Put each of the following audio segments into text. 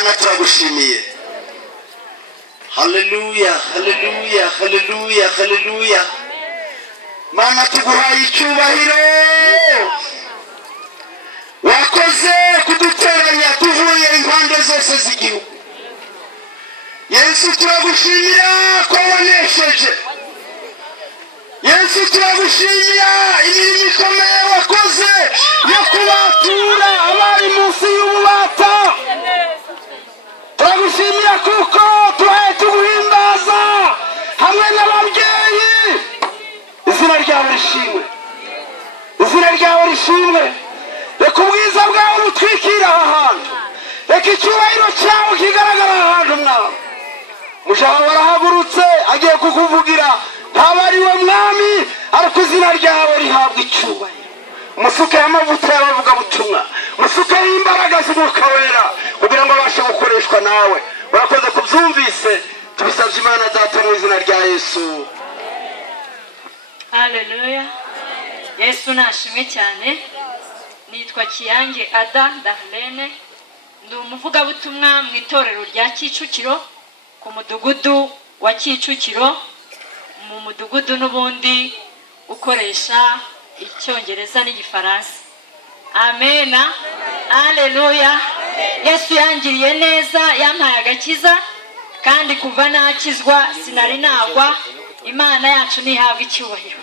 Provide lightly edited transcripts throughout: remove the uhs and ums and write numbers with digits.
Mana turagushimiye. Haleluya, haleluya, haleluya, haleluya. Mana tuguhaye icyubahiro. Wakoze kuduteranya tuvuye impande zose z'igihugu. Yesu turagushimira ko wanesheje. Yesu turagushimira imirimo ikomeye wakoze yo kubatura abari munsi y'ububata. Turagushimira kuko tuhaye tuguhimbaza hamwe n'ababyeyi. Izina ryawe rishimwe, izina ryawe rishimwe. Reka ubwiza bwawe butwikira aha hantu, reka icyubahiro cyawe kigaragara aha hantu mwawe. Mushaka warahagurutse agiye kukuvugira, ntaba ari we mwami, ariko izina ryawe rihabwa icyubahiro. Umusuke y'amavuta y'abavuga butumwa, umusuke y'imbaraga z'Umwuka Wera kugira ngo abashe gukoreshwa nawe. Urakoze kubyumvise, tubisabye Imana Data mu izina rya Yesu. Haleluya. Yesu nashimwe cyane. Nitwa Kiyange Ada Darlene, ndi umuvugabutumwa mu itorero rya Kicukiro ku mudugudu wa Kicukiro, mu mudugudu n'ubundi ukoresha icyongereza n'igifaransa. Amena. Haleluya. Yesu yangiriye neza, yampaye agakiza, kandi kuva nakizwa sinari nagwa. Imana yacu nihabwa icyubahiro.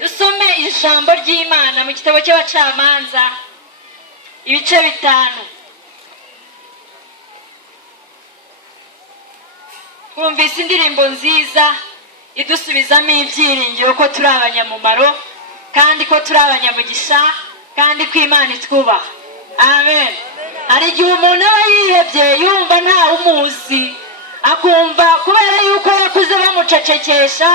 Dusome ijambo ry'Imana mu gitabo cy'Abacamanza ibice 5. Twumvise indirimbo nziza idusubizamo ibyiringiro ko turi abanyamumaro, kandi ko turi abanyamugisha, kandi ko Imana itwubaha. Amen. Hari igihe umuntu aba yihebye yumva nta umuzi, akumva kubera yuko yakuze bamucecekesha,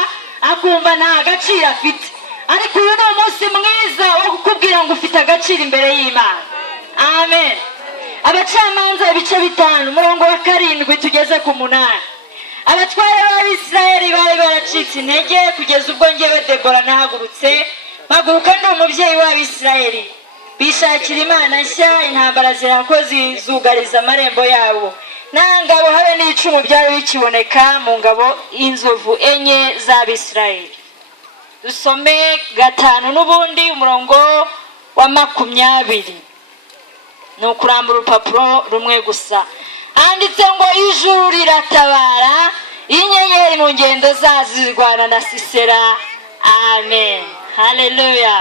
akumva nta gaciro afite. Ariko uyu ni umunsi mwiza wo kukubwira ngo ufite agaciro imbere y'Imana. Amen. Abacamanza ibice 5 umurongo wa 7 tugeze ku 8. Abatware b'Abisirayeli bari baracitse intege kugeza ubwo njyewe Debora nahagurutse, mpaguruka ndi umubyeyi w'Abisirayeli. Bishakira Imana nshya, intambara zirakoze zugariza amarembo yabo. Nta ngabo habe n'icumu byari bikiboneka mu ngabo inzovu enye z'Abisirayeli. Dusome 5 n'ubundi umurongo wa 20. Ni ukurambura urupapuro rumwe gusa. Handitse ngo ijuru riratabara, inyenyeri mu ngendo zazo zirwana na Sisera. Amen. Haleluya.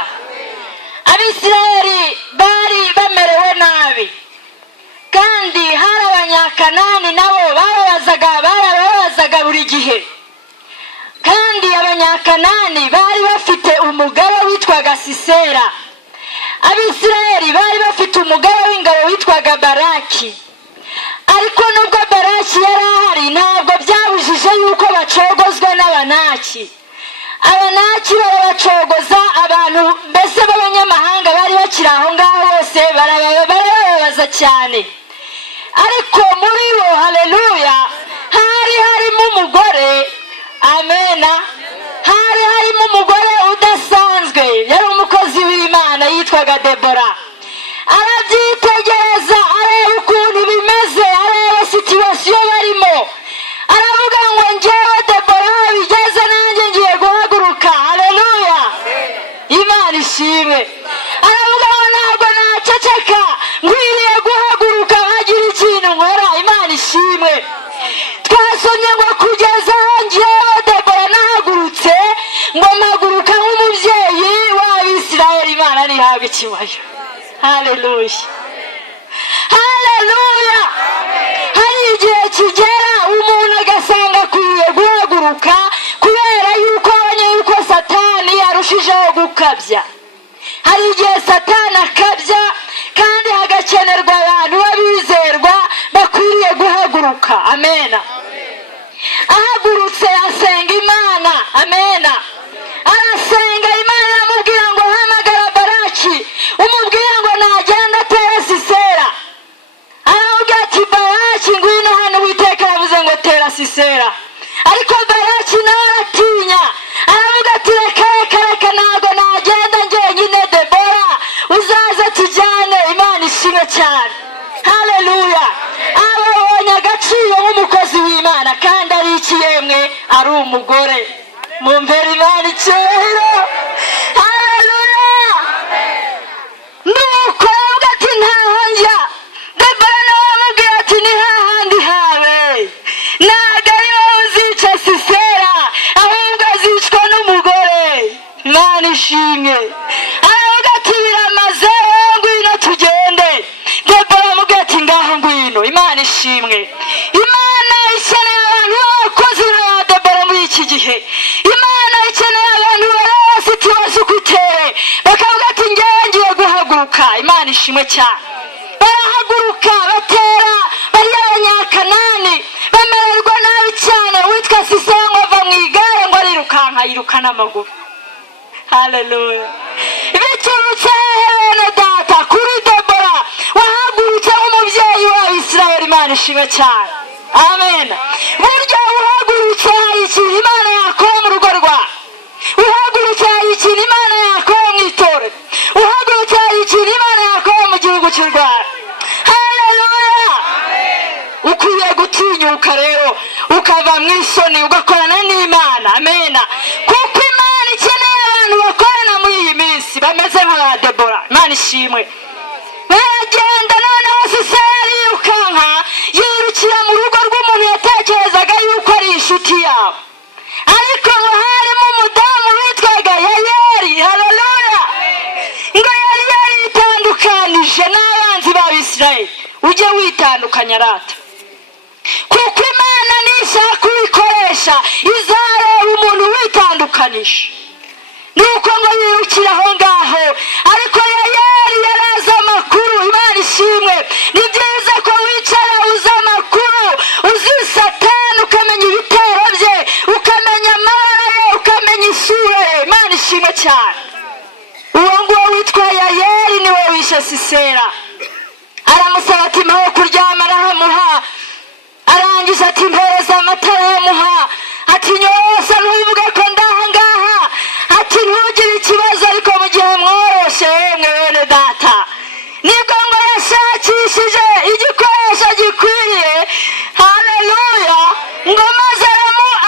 Abisirayeli bari bamerewe nabi, kandi hari Abanyakanani nabo barababazaga buri gihe. Kandi Abanyakanani bari bafite umugaba witwaga Sisera. Abisirayeli bari bafite umugaba w'ingabo witwaga Baraki. Ariko nubwo Baraki yari ahari, ntabwo byabujije yuko bacogozwa n'Abanaki. Abanaki barabacogoza, abantu mbese b'abanyamahanga bari bakiri aho ngaho bose barababaza cyane. Ariko muri bo, haleluya, hari harimo umugore. Amena. Hari harimo umugore udasanzwe, yari umukozi w'Imana yitwaga Debora. Arabyitegereza, areba ukuntu bimeze, areba situation barimo. Aravuga ngo njyewe Debora bigeze nanjye ngiye guhaguruka. Haleluya. Imana ishimwe. Aravuga ngo ntabwo naceceka, nkwiriye guhaguruka nkagira ikintu nkora. Imana ishimwe. Twasomye ngo kugeza aho njyewe Debora nahagurutse, ngo mpaguruka nk'umubyeyi w'Abisirayeli. Imana nihabwa icyubahiro. Haleluya. Haleluya. Hari igihe kigera umuntu agasanga akwiriye guhaguruka kubera yuko abonye yuko Satani yarushijeho gukabya. Hari igihe Satani akabya, kandi hagakenerwa abantu b'abizerwa bakwiriye guhaguruka. Amena. Ahagurutse asenga Imana. Amena. Arasenga, Imana iramubwira ngo hamagara Baraki, umubwira ngo nagenda atere Sisera. Aravuga ati Baraki ngwino hano, Uwiteka yavuze ngo tera Sisera. Ariko Baraki nawe aratinya, aravuga ati reka ntabwo nagenda njyenyine, Debora uzaze tujyane. Imana ishimwe cyane. Haleluya. Abo amenya agaciro nk'umukozi w'Imana kandi ari iki yemwe ari umugore. Mumvera Imana icyubahiro. Haleluya. Nuko avuga ati ntaho njya. Debora nawe amubwira ati ni hahandi hawe, ntabwo ari wowe uzica Sisera ahubwo azicwa n'umugore. Imana ishimwe. Aravuga ati biramaze, ngwino tugende. Debora amubwira ati ngaho ngwino. Imana ishimwe. Imana ikeneye abantu b'abakozi nka Debora muri iki gihe. Imana ikeneye abantu bafite ikibazo kutere bakavuga ati ngiye guhaguruka. Imana ishimwe cyane. Barahaguruka batera bariya Abanyakanani bamererwa nabi cyane. Witwa Sisera ngo ava mu igare ngo arirukanka yiruka n'amaguru. Haleluya. Biturutse bene data kuri Debora wahagurutse nk'umubyeyi wa Isirayeli. Imana ishimwe cyane. Amen. Burya uhagurutse hari ikintu Imana yakora mu rugo rwawe. Uhagurutse hari ikintu Imana yakora mu itorero. Uhagurutse hari ikintu Imana yakora mu gihugu cy'u Rwanda. Haleluya. Ukwiye gutinyuka rero ukava mu isoni ugakorana n'Imana. Amen. Kuko Imana ikeneye abantu bakorana muri iyi minsi bameze nka Debora. Imana ishimwe. Baragenda noneho Sisera yirukanka yirukira mu rugo rw'umuntu yatekerezaga yuko ari inshuti yawe, ariko ngo harimo umudamu witwaga Yayeli. Haleluya. Ngo yari yaritandukanije n'abanzi b'Abisirayeli. Ujye witandukanya rata, kuko Imana nishaka uyikoresha izareba umuntu witandukanije. Nuko ngo yirukira aho ngaho, ariko Yayeli yarazi amakuru. Imana ishimwe. Ni byiza ko wicara uzi amakuru, uzi Satani ukamenya ibitero bye, ukamenya amabara ye, ukamenya isura ye. Imana ishimwe cyane. Uwo nguwo witwa Yayeli niwe wishe Sisera. Aramusaba ati mpa kuryama, arahamuha. Arangije ati mpereza amata, aramuha. Ati nyosa ntuvuge ko ndahangaha. Ati ntugire ikibazo, ariko mu gihe mworoshe yemwe bene data. Nibwo ngo yashakishije igikoresho gikwiriye. Haleluya. Ngo maze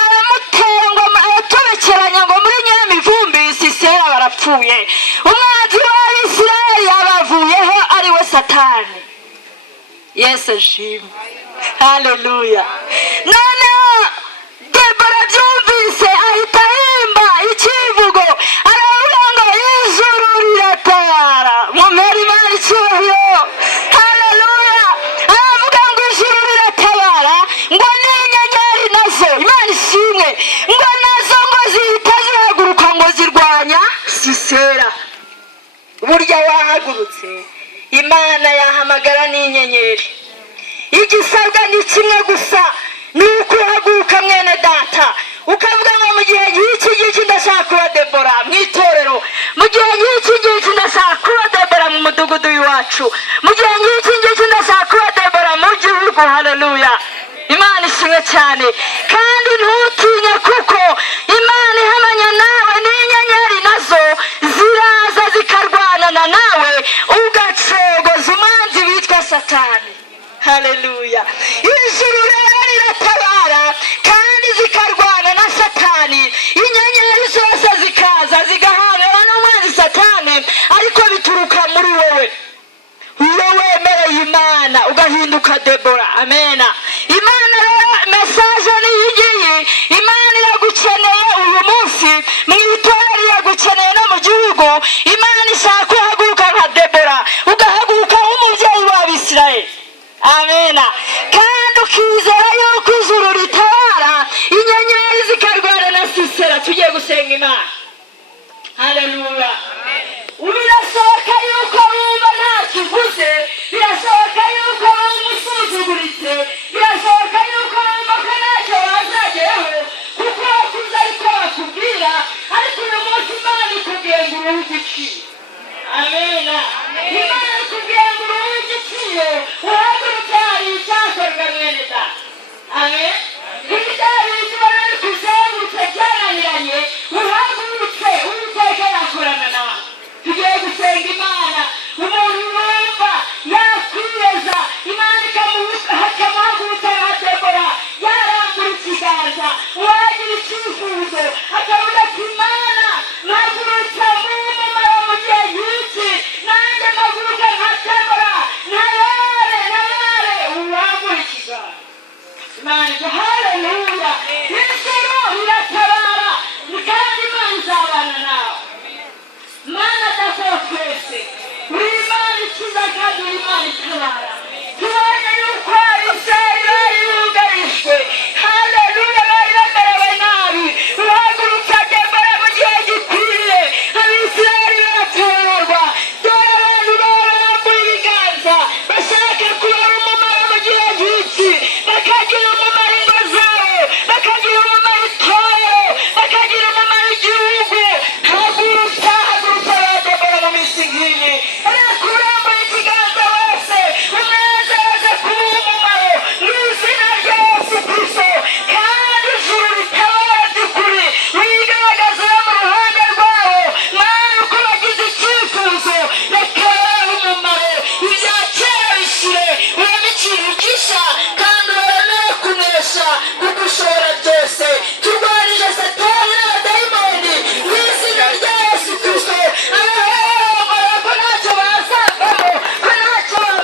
aramutera ngo aratobekeranya ngo muri nyamivumbi Sisera barapfuye. Umwanzi w'Abisirayeli yabavuyeho ari we Satani. Yesu ashimwe. Haleluya. Noneho Debora byumvise ahita ahimba ikivugo, aravuga ngo ijuru riratabara. Mumere Imana icyubahiro. Haleluya. Aravuga ngo ijuru riratabara, ngo n'inyenyeri nazo. Imana ishimwe. Ngo nazo ngo zihita zihaguruka ngo zirwanya Sisera. Burya wahagurutse Imana yahamagara n'inyenyeri. Igisabwa ni kimwe gusa, ni ukuhaguruka mwene data ukavuga ngo mu gihe nk'iki ngiki ndashaka kuba Debora mu itorero, mu gihe nk'iki ngiki ndashaka kuba Debora mu mudugudu w'iwacu, mu gihe nk'iki ngiki ndashaka kuba Debora mu gihugu. Haleluya. Imana ishimwe cyane. Kandi ntutinye, kuko Imana ihamanya nawe n'inyenyeri nazo ziraza zikarwanana nawe ugacogoza umwanzi witwa Satani. Haleluya. Ijuru rero riratabara kandi zikarwana na Satani. Inyenyeri zose zikaza zigahanira n'umwanzi Satani, ariko bituruka muri wowe. Iyo wemereye Imana ugahinduka Debora. Amena. Imana rero mesaje ni iyi. Imana iragukeneye uyu munsi mu itorero, iragukeneye no mu gihugu. Imana ishaka guhaguruka nka Debora, ugahaguruka nk'umubyeyi w'Abisirayeli. Amena. Kandi ukizera yuko ijuru ritabara, inyenyeri zikarwana na Sisera. Tugiye gusenga Imana. Haleluya. Birashoboka yuko wumva nta kivuze, birashoboka yuko wumva usuzuguritse, birashoboka yuko wumva ko ntacyo wazageraho kuko wakuze ariko bakubwira, ariko uyu munsi Imana ikubwiye ngo uruhe igiciro. Amena. Imana ikubwiye ngo uruhe igiciro, uhaguruke hari icyakorwa mwene data. Amen. Ibitari ibyo bari kuzengurutse byananiranye, uhagurutse Uwiteka yakorana nawe. w'Imana itabara